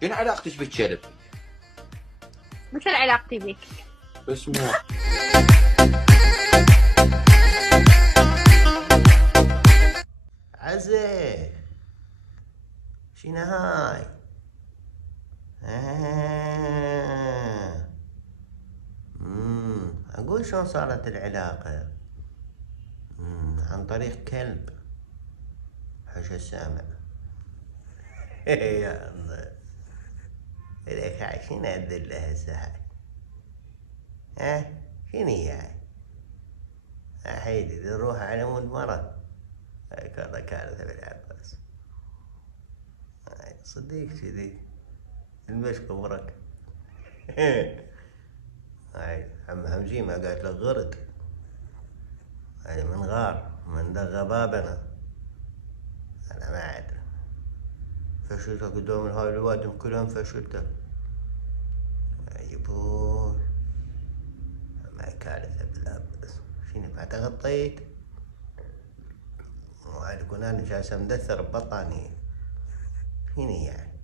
شنو علاقتك بالكلب؟ مثل علاقتي بك. بس مو عزة، شنو هاي؟ أقول شلون صارت العلاقة؟ عن طريق كلب. حش السامع. يا الله، ليك هاي شنو أدل هسه هاي؟ شنو هاي؟ حيدي نروح على مود مرض. هاي كذا كارثة بالعباس. هاي صديق كذي المش قبرك. هاي عم همزيمة قالت لك غرد. هاي من غار من دغ بابنا. أنا ما أدري. فشلتك قدام هاي الوادم كلهم فشلتك. يبوي ما كارثة بالعباس. شنو ما تغطيت؟ وعاد كنا أنا جالسة مدثر ببطاني. شنو يعني؟